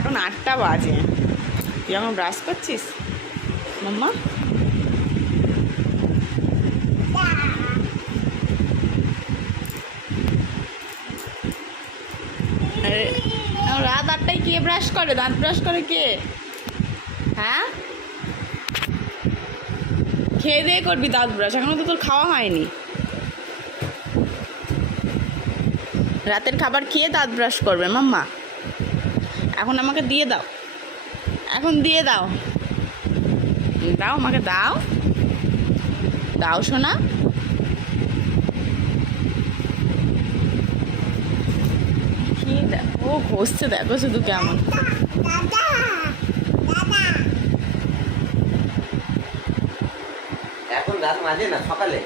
এখন 8টা বাজে, তুই এখন ব্রাশ করছিস মাম্মা? আরে রাত 8টায় কে ব্রাশ করে? দাঁত ব্রাশ করে কে? হ্যাঁ, খেয়ে দিয়ে করবি দাঁত ব্রাশ, এখনো তো তোর খাওয়া হয়নি। রাতের খাবার খেয়ে দাঁত ব্রাশ করবে মাম্মা। এখন আমাকে দিয়ে দাও, এখন দিয়ে দাও, দাও আমাকে, দাও দাও সোনা। কি ও ঘষছে, দেখো শুধু কেমন। এখন রাত মাঝে না, সকালে।